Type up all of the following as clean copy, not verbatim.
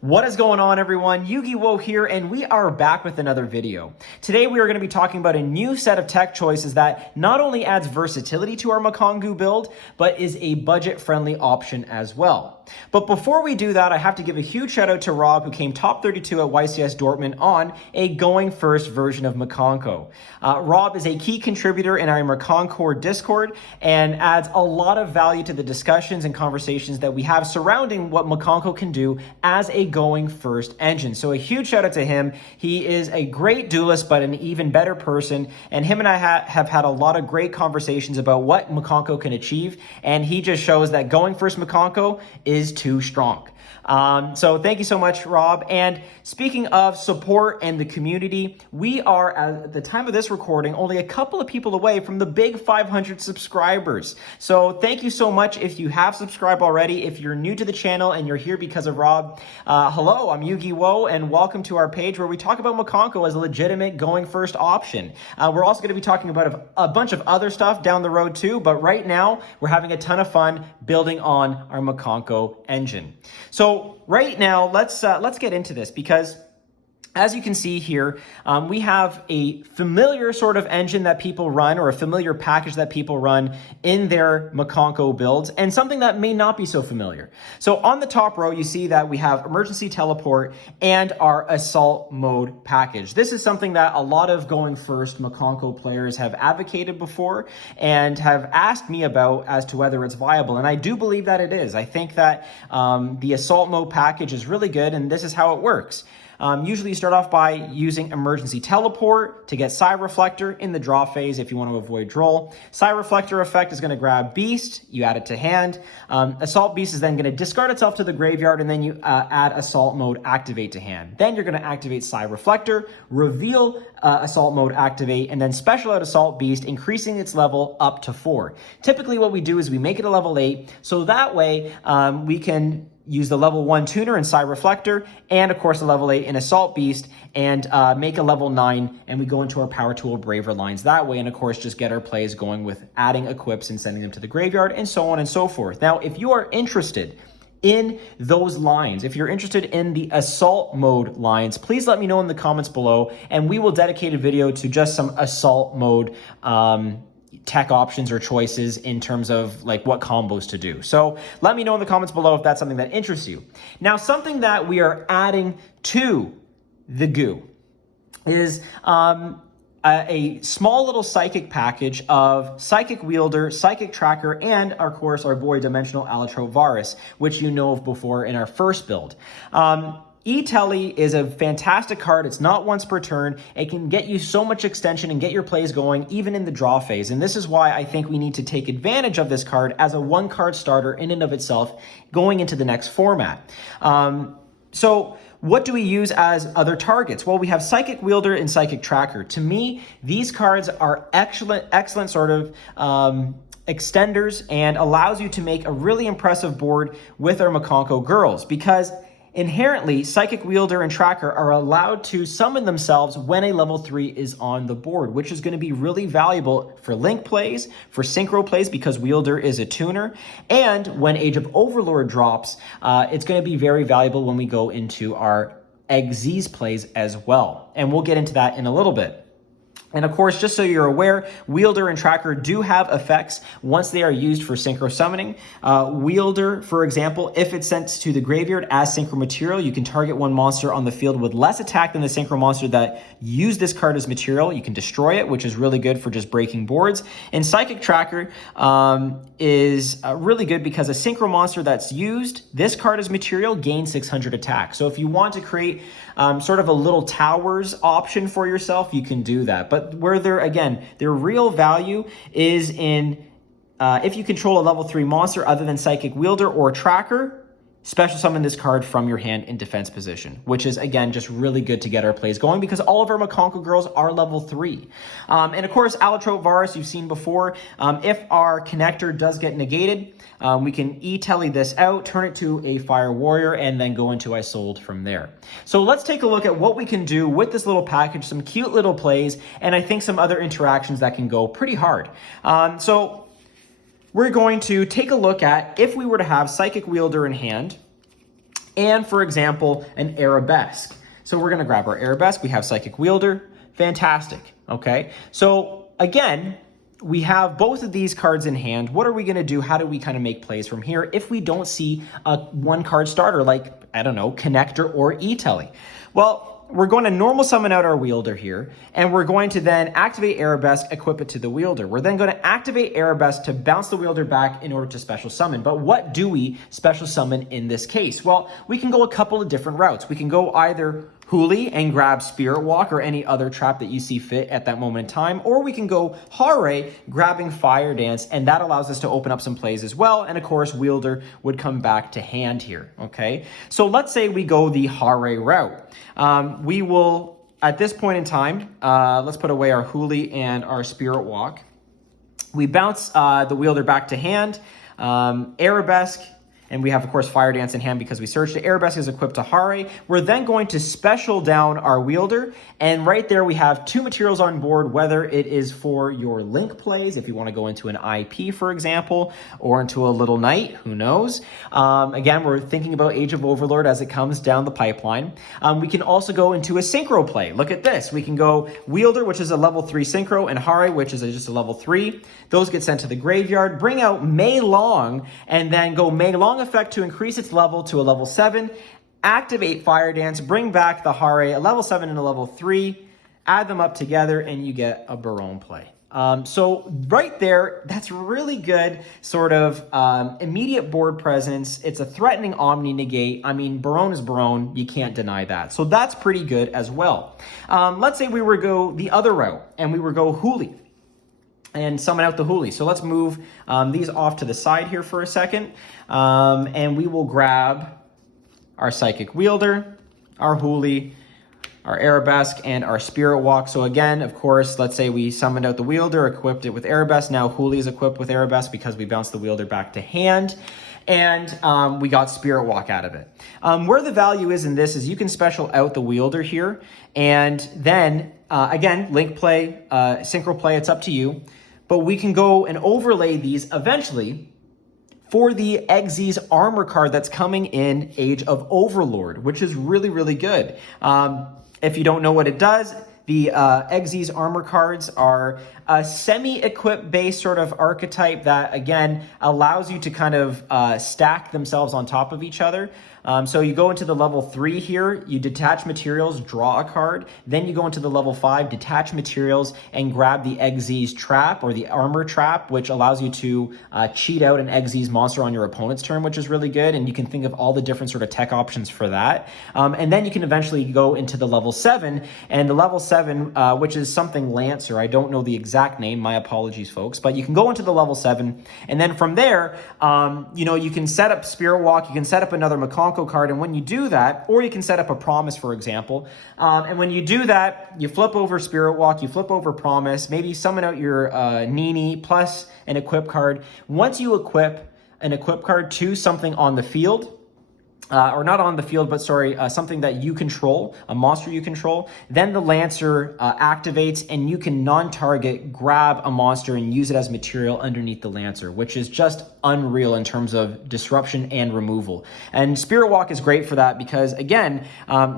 What is going on, everyone? Mikankguu here, and we are back with another video. Today we are going to be talking about a new set of tech choices that not only adds versatility to our Mikankguu build, but is a budget-friendly option as well. But before we do that, I have to give a huge shout out to Rob, who came top 32 at YCS Dortmund on a going first version of Mikankguu. Rob is a key contributor in our Mikankguu Discord and adds a lot of value to the discussions and conversations that we have surrounding what Mikankguu can do as a going first engine. So a huge shout out to him. He is a great duelist, but an even better person. And him and I have had a lot of great conversations about what Mikankguu can achieve. And he just shows that going first Mikankguu is too strong. So thank you so much, Rob. And speaking of support and the community, we are, at the time of this recording, only a couple of people away from the big 500 subscribers. So thank you so much if you have subscribed already. If you're new to the channel and you're here because of Rob, hello, I'm Mikankguu, and welcome to our page where we talk about Mikankguu as a legitimate going first option. We're also going to be talking about a bunch of other stuff down the road too, but right now we're having a ton of fun building on our Mikankguu engine. So right now, let's get into this, because as you can see here, we have a familiar sort of engine that people run, or a familiar package that people run in their Mikankguu builds, and something that may not be so familiar. So on the top row, you see that we have emergency teleport and our assault mode package. This is something that a lot of going first Mikankguu players have advocated before and have asked me about as to whether it's viable. And I do believe that it is. I think that the assault mode package is really good, and this is how it works. Usually you start off by using emergency teleport to get Psy Reflector in the draw phase if you want to avoid droll. Psy Reflector effect is going to grab Beast, you add it to hand. Assault Beast is then going to discard itself to the graveyard, and then you add Assault Mode Activate to hand. Then you're going to activate Psy Reflector, reveal Assault Mode Activate, and then special out Assault Beast, increasing its level up to 4. Typically what we do is we make it a level 8, so that way we can use the level 1 tuner in Psy Reflector, and of course a level 8 in Assault Beast, and make a level 9, and we go into our Power Tool Braver lines that way, and of course just get our plays going with adding equips and sending them to the graveyard, and so on and so forth. Now, if you are interested in those lines, if you're interested in the assault mode lines, please let me know in the comments below, and we will dedicate a video to just some assault mode tech options or choices in terms of like what combos to do. So let me know in the comments below if that's something that interests you. Now, something that we are adding to the goo is a small little psychic package of Psychic Wielder, Psychic Tracker, and of course our boy Dimensional Allotrope Varus, which you know of before in our first build. E-Telly is a fantastic card. It's not once per turn. It can get you so much extension and get your plays going even in the draw phase. And this is why I think we need to take advantage of this card as a one-card starter in and of itself going into the next format. So what do we use as other targets? Well, we have Psychic Wielder and Psychic Tracker. To me, these cards are excellent sort of extenders, and allows you to make a really impressive board with our Mikankguu girls, because inherently, Psychic Wielder and Tracker are allowed to summon themselves when a level 3 is on the board, which is going to be really valuable for link plays, for synchro plays, because Wielder is a tuner, and when Age of Overlord drops, it's going to be very valuable when we go into our Xyz plays as well. And we'll get into that in a little bit. And of course, just so you're aware, Wielder and Tracker do have effects once they are used for synchro summoning. Wielder, for example, if it's sent to the graveyard as synchro material, you can target one monster on the field with less attack than the synchro monster that used this card as material. You can destroy it, which is really good for just breaking boards. And Psychic Tracker is really good because a synchro monster that's used this card as material gains 600 attack. So if you want to create sort of a little towers option for yourself, you can do that. But where their real value is in if you control a level 3 monster other than Psychic Wielder or Tracker, special summon this card from your hand in defense position, which is, again, just really good to get our plays going because all of our Mikankguu girls are level 3. And of course, Allotrope Varus, you've seen before. If our connector does get negated, we can E-Telly this out, turn it to a Fire Warrior, and then go into Isold from there. So let's take a look at what we can do with this little package, some cute little plays, and I think some other interactions that can go pretty hard. So we're going to take a look at if we were to have Psychic Wielder in hand, and, for example, an Arabesque. So we're going to grab our Arabesque. We have Psychic Wielder. Fantastic. Okay. So again, we have both of these cards in hand. What are we going to do? How do we kind of make plays from here if we don't see a one card starter like, I don't know, Connector or E-Telly? Well, we're going to normal summon out our wielder here, and we're going to then activate Arabesque, equip it to the wielder. We're then going to activate Arabesque to bounce the wielder back in order to special summon. But what do we special summon in this case? Well, we can go a couple of different routes. We can go either Huli and grab Spirit Walk or any other trap that you see fit at that moment in time, or we can go Hare, grabbing Fire Dance, and that allows us to open up some plays as well, and of course Wielder would come back to hand here, okay? So let's say we go the Hare route. We will, at this point in time, let's put away our Huli and our Spirit Walk. We bounce the Wielder back to hand, Arabesque, and we have, of course, Fire Dance in hand because we searched it. Arabesque is equipped to Hare. We're then going to special down our wielder. And right there, we have two materials on board, whether it is for your link plays, if you want to go into an IP, for example, or into a Little Knight, who knows. Again, we're thinking about Age of Overlord as it comes down the pipeline. We can also go into a synchro play. Look at this. We can go wielder, which is a level 3 synchro, and Hare, which is just a level 3. Those get sent to the graveyard. Bring out Mei Long, and then go Mei Long effect to increase its level to a level 7, activate Fire Dance, bring back the Hare, a level 7 and a level 3, add them up together, and you get a Baronne play. So right there, that's really good sort of immediate board presence. It's a threatening Omni Negate. I mean, Baronne is Baronne. You can't deny that. So that's pretty good as well. Let's say we were to go the other route, and we were to go Huli and summon out the Huli. So let's move these off to the side here for a second. And we will grab our Psychic Wielder, our Huli, our Arabesque, and our Spirit Walk. So again, of course, let's say we summoned out the Wielder, equipped it with Arabesque. Now Huli is equipped with Arabesque because we bounced the Wielder back to hand. And we got Spirit Walk out of it. Where the value is in this is you can special out the Wielder here. And then, again, link play, synchro play, it's up to you. But we can go and overlay these eventually for the Exy's armor card that's coming in Age of Overlord, which is really, really good. If you don't know what it does, the Exy's armor cards are a semi-equip based sort of archetype that, again, allows you to kind of stack themselves on top of each other. So you go into the level 3 here, you detach materials, draw a card. Then you go into the level 5, detach materials, and grab the Exy's trap or the armor trap, which allows you to cheat out an Exy's monster on your opponent's turn, which is really good. And you can think of all the different sort of tech options for that. And then you can eventually go into the level 7, and the level 7, which is something Lancer. I don't know the exact name, my apologies, folks, but you can go into the level 7, and then from there, you can set up Spirit Walk, you can set up another Mikankguu card, and when you do that, or you can set up a Promise, for example, and when you do that, you flip over Spirit Walk, you flip over Promise, maybe summon out your Nini plus an equip card. Once you equip an equip card to something on the field, or not on the field, but sorry, something that you control, a monster you control, then the Lancer activates, and you can non-target grab a monster and use it as material underneath the Lancer, which is just unreal in terms of disruption and removal. And Spirit Walk is great for that because, again,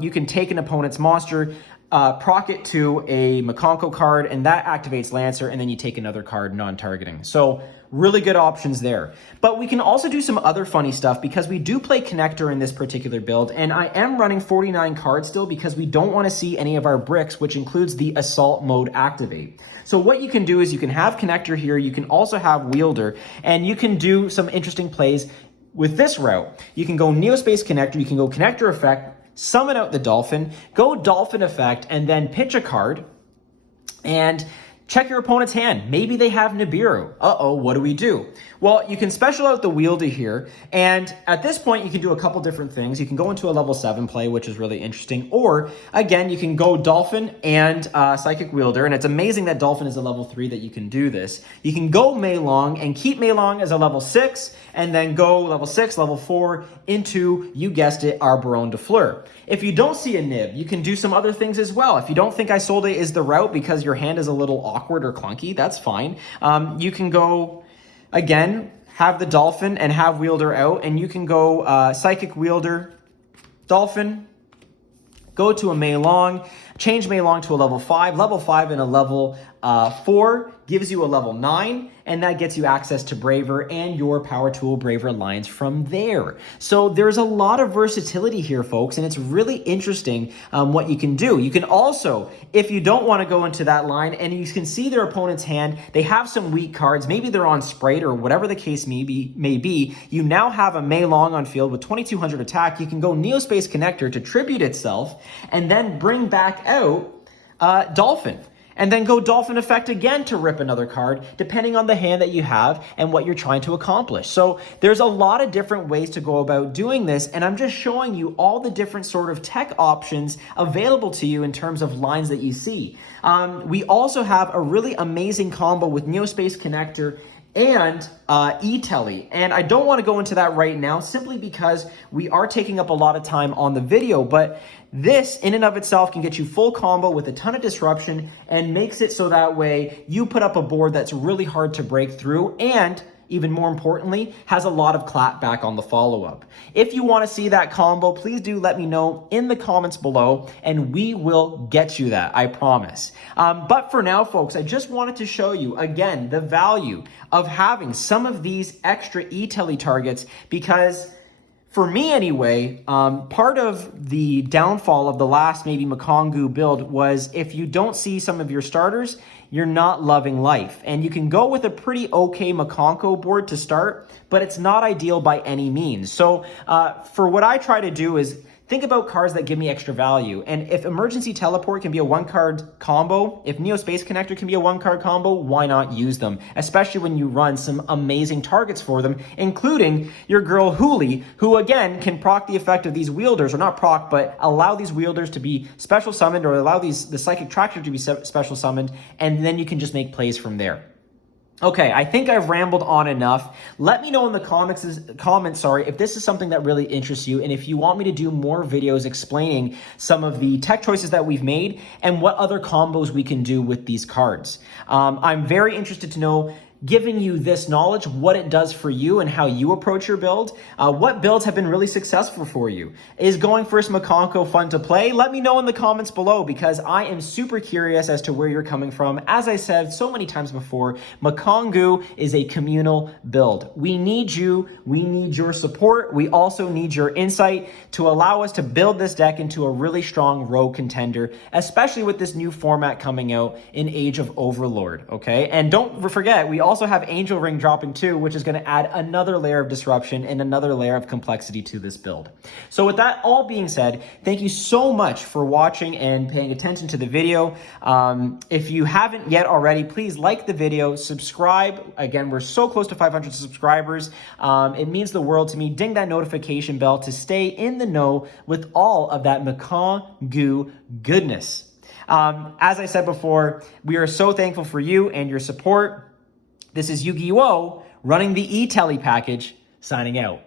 you can take an opponent's monster, proc it to a Mikankguu card, and that activates Lancer, and then you take another card non-targeting. So really good options there. But we can also do some other funny stuff because we do play Connector in this particular build, and I am running 49 cards still because we don't want to see any of our bricks, which includes the Assault mode activate. So what you can do is you can have Connector here, you can also have Wielder, and you can do some interesting plays with this route. You can go Neospace Connector, you can go Connector effect, summon out the Dolphin, go Dolphin effect, and then pitch a card, and check your opponent's hand. Maybe they have Nibiru. Uh-oh, what do we do? Well, you can special out the Wielder here, and at this point, you can do a couple different things. You can go into a level 7 play, which is really interesting, or, again, you can go Dolphin and Psychic Wielder, and it's amazing that Dolphin is a level 3 that you can do this. You can go Mei Long and keep Mei Long as a level 6, and then go level 6, level 4, into, you guessed it, our Baronne de Fleur. If you don't see a nib, you can do some other things as well. If you don't think Isolde is the route because your hand is a little awkward or clunky, that's fine. You can go, again, have the Dolphin and have Wielder out, and you can go Psychic Wielder, Dolphin, go to a Mei Long, change Mei Long to a level 5. Level 5 and a level 4 gives you a level 9, and that gets you access to Braver and your Power Tool Braver lines from there. So there's a lot of versatility here, folks, and it's really interesting what you can do. You can also, if you don't want to go into that line and you can see their opponent's hand, they have some weak cards, maybe they're on Sprite or whatever the case may be, you now have a Mei Long on field with 2200 attack. You can go Neospace Connector to tribute itself and then bring back out Dolphin. And then go Dolphin Effect again to rip another card, depending on the hand that you have and what you're trying to accomplish. So there's a lot of different ways to go about doing this, and I'm just showing you all the different sort of tech options available to you in terms of lines that you see. We also have a really amazing combo with Neospace Connector and E-Telly. And I don't want to go into that right now simply because we are taking up a lot of time on the video, but this in and of itself can get you full combo with a ton of disruption and makes it so that way you put up a board that's really hard to break through and even more importantly, has a lot of clap back on the follow-up. If you want to see that combo, please do let me know in the comments below and we will get you that, I promise. But for now, folks, I just wanted to show you, again, the value of having some of these extra E-Telly targets because for me anyway, part of the downfall of the last maybe Mikankguu build was if you don't see some of your starters, you're not loving life. And you can go with a pretty okay Mikankguu board to start, but it's not ideal by any means. So for what I try to do is think about cards that give me extra value. And if Emergency Teleport can be a one-card combo, if Neospace Connector can be a one-card combo, why not use them? Especially when you run some amazing targets for them, including your girl Huli, who again can proc the effect of these wielders, or not proc, but allow these wielders to be special summoned or allow the Psychic Tractor to be special summoned, and then you can just make plays from there. Okay, I think I've rambled on enough. Let me know in the comments, if this is something that really interests you and if you want me to do more videos explaining some of the tech choices that we've made and what other combos we can do with these cards. I'm very interested to know, giving you this knowledge, what it does for you and how you approach your build. What builds have been really successful for you? Is going first Mikankguu fun to play? Let me know in the comments below because I am super curious as to where you're coming from. As I said so many times before, Mikankguu is a communal build. We need you. We need your support. We also need your insight to allow us to build this deck into a really strong rogue contender, especially with this new format coming out in Age of Overlord, okay? And don't forget, we also have Angel Ring dropping too, which is going to add another layer of disruption and another layer of complexity to this build. So with that all being said, thank you so much for watching and paying attention to the video. If you haven't yet already, please like the video, subscribe. Again, we're so close to 500 subscribers. It means the world to me. Ding that notification bell to stay in the know with all of that Mikankguu goodness. As I said before, we are so thankful for you and your support. This is Yu-Gi-Oh! Running the E-Telly package, signing out.